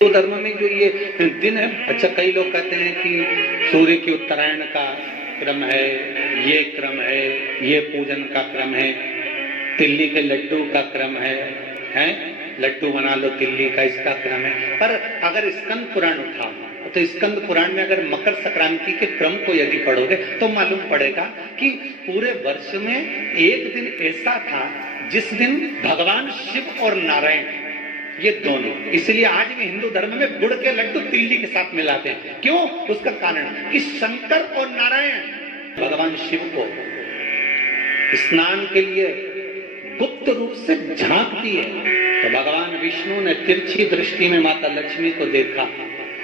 तो धर्म में जो ये दिन है, अच्छा कई लोग कहते हैं कि सूर्य की उत्तरायण का क्रम है, ये क्रम है, ये पूजन का क्रम है, तिल्ली के लड्डू का क्रम है, लड्डू बना लो तिल्ली का, इसका क्रम है। पर अगर स्कंद पुराण उठा तो स्कंद पुराण में अगर मकर संक्रांति के क्रम को यदि पढ़ोगे तो मालूम पड़ेगा कि पूरे वर्ष में एक दिन ऐसा था जिस दिन भगवान शिव और नारायण, ये दोनों, इसलिए आज भी हिंदू धर्म में गुड़ के लड्डू तिल्ली के साथ मिलाते हैं। क्यों? उसका कारण कि शंकर और नारायण भगवान शिव को स्नान के लिए गुप्त रूप से झांक दिए, तो भगवान विष्णु ने तिरछी दृष्टि में माता लक्ष्मी को देखा,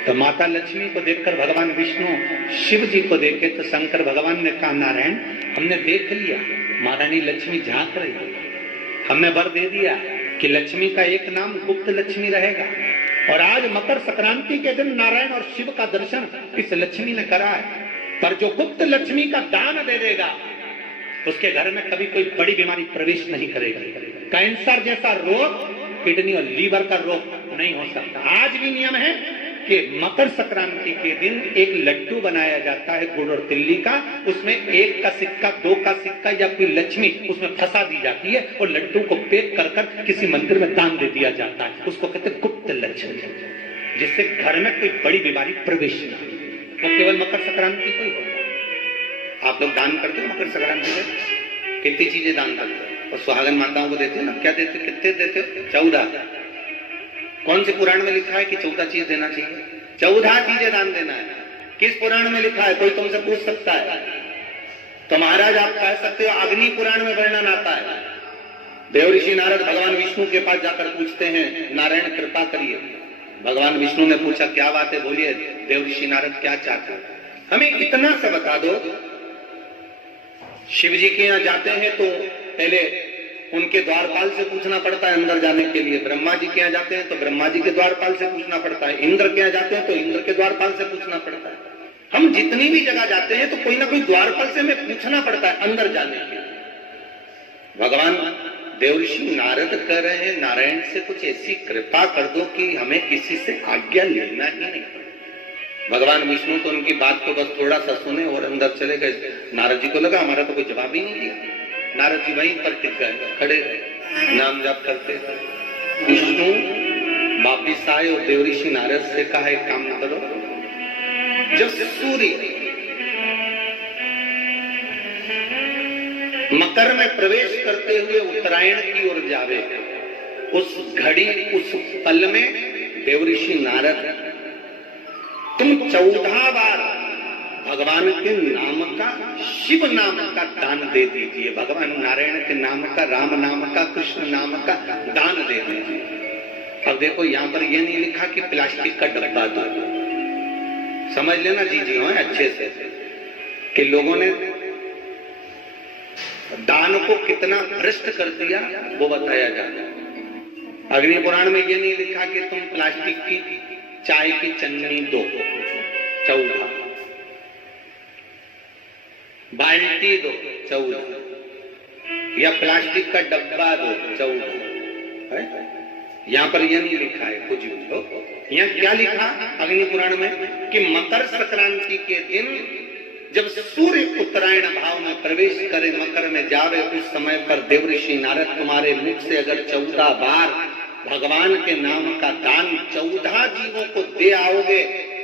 तो माता लक्ष्मी को देखकर भगवान विष्णु शिव जी को देखे, तो शंकर भगवान ने कहा नारायण हमने देख लिया, महारानी लक्ष्मी झांक रही है, हमने वर दे दिया कि लक्ष्मी का एक नाम गुप्त लक्ष्मी रहेगा। और आज मकर संक्रांति के दिन नारायण और शिव का दर्शन इस लक्ष्मी ने करा है। पर जो गुप्त लक्ष्मी का दान दे देगा उसके घर में कभी कोई बड़ी बीमारी प्रवेश नहीं करेगी। कैंसर जैसा रोग, किडनी और लीवर का रोग नहीं हो सकता। आज भी नियम है कि मकर संक्रांति के दिन एक लड्डू बनाया जाता है गुड़ और तिल्ली का, उसमें 1 का सिक्का 2 का सिक्का या कोई लक्ष्मी उसमें फंसा दी जाती है और लड्डू को पैक कर कर किसी मंदिर में दान दे दिया जाता है। उसको कहते हैं गुप्त लक्ष्मी, जिससे घर में कोई बड़ी बीमारी प्रवेश न हो। वो केवल मकर संक्रांति को ही होता है। आप लोग दान करते हो मकर संक्रांति में? कितनी चीजें दान करते हो? और सुहागन माताओं को देते हो ना, क्या देते हो? कितने देते हो? 14। कौन से पुराण में लिखा है कि 14 चीज देना चाहिए? 14 चीजें दान देना है। किस पुराण में लिखा है? कोई तुमसे पूछ सकता है तो महाराज आप कह सकते हो अग्नि पुराण में वर्णन आता है। देव ऋषि नारद भगवान विष्णु के पास जाकर पूछते हैं नारायण कृपा करिए। भगवान विष्णु ने पूछा क्या बात है, बोलिए देव ऋषि नारद क्या चाहते हैं, हमें इतना सा बता दो। शिव जी के यहाँ जाते हैं तो पहले उनके द्वारपाल से पूछना पड़ता है अंदर जाने के लिए। ब्रह्मा जी के यहाँ जाते हैं तो ब्रह्मा जी के द्वारपाल से पूछना पड़ता है। इंद्र के यहाँ जाते हैं तो इंद्र के द्वारपाल से पूछना पड़ता है। हम जितनी भी जगह जाते हैं तो कोई ना कोई द्वारपाल से हमें पूछना पड़ता है अंदर जाने के लिए। भगवान देवऋषि नारद कह रहे हैं नारायण से कुछ ऐसी कृपा कर दो कि हमें किसी से आज्ञा लेना ही नहीं। भगवान विष्णु तो उनकी बात को बस थोड़ा सा सुने और अंदर चले गए। नारद जी को लगा हमारा तो कोई जवाब ही नहीं दिया। नारद जी वहीं पर टिक गए, खड़े नाम जाप करते। विष्णु वापिस आए और देवऋषि नारद से कहा एक काम करो, जब सूर्य मकर में प्रवेश करते हुए उत्तरायण की ओर जावे, उस घड़ी उस पल में देवऋषि नारद तुम 14 बार भगवान के नाम का, शिव नाम का दान दे दीजिए। भगवान नारायण के नाम का, राम नाम का, कृष्ण नाम का दान दे दीजिए। अब देखो यहाँ पर ये नहीं लिखा कि प्लास्टिक का डब्बा दो, समझ लेना जी हो अच्छे से कि लोगों ने दान को कितना भ्रष्ट कर दिया वो बताया जाता। अग्नि पुराण में ये नहीं लिखा कि तुम प्लास्टिक की चाय की चन्नी दो 14, बाल्टी दो 14, या प्लास्टिक का डब्बा दो 14। यहाँ पर यह नहीं लिखा है कुछ भी दो। यहाँ क्या लिखा अग्नि पुराण में कि मकर संक्रांति के दिन जब सूर्य उत्तरायण भाव में प्रवेश करे, मकर में जावे, उस समय पर देवऋषि नारद तुम्हारे मुख से अगर 14 बार भगवान के नाम का दान 14 जीवों को दे आओगे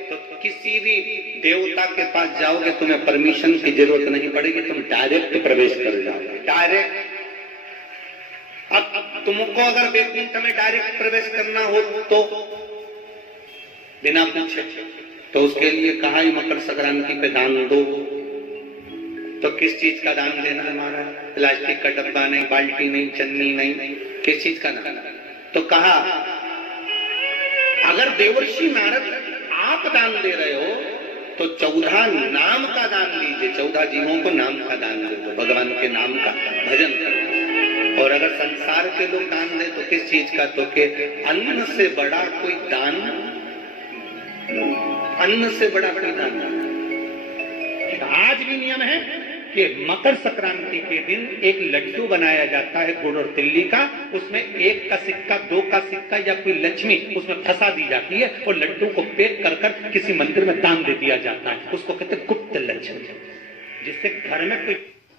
तो किसी भी देवता के पास जाओगे तुम्हें परमिशन की जरूरत नहीं पड़ेगी, तुम डायरेक्ट प्रवेश कर जाओगे, डायरेक्ट। अब तुमको अगर वैकुंठ में डायरेक्ट प्रवेश करना हो तो बिना पूछे, तो उसके लिए कहा ही मकर संक्रांति पे दान दो। तो किस चीज का दान देना है हमारा? प्लास्टिक का डब्बा नहीं, बाल्टी नहीं, चन्नी नहीं, किस चीज का दान? तो कहा अगर देवर्षि नारद आप दान दे रहे हो तो 14 नाम का दान लीजिए, 14 जीवों को नाम का दान दे दो, भगवान के नाम का भजन करो। और अगर संसार के लोग दान दे तो किस चीज का? तो के अन्न से बड़ा कोई दान, अन्न से बड़ा कोई दान। आज भी नियम है कि मकर संक्रांति के दिन एक लड्डू बनाया जाता है गुड़ और तिल्ली का, उसमें 1 का सिक्का 2 का सिक्का या कोई लक्ष्मी उसमें फंसा दी जाती है और लड्डू को पैक कर कर किसी मंदिर में दान दे दिया जाता है। उसको कहते हैं गुप्त लक्ष्मी, जिससे घर में कोई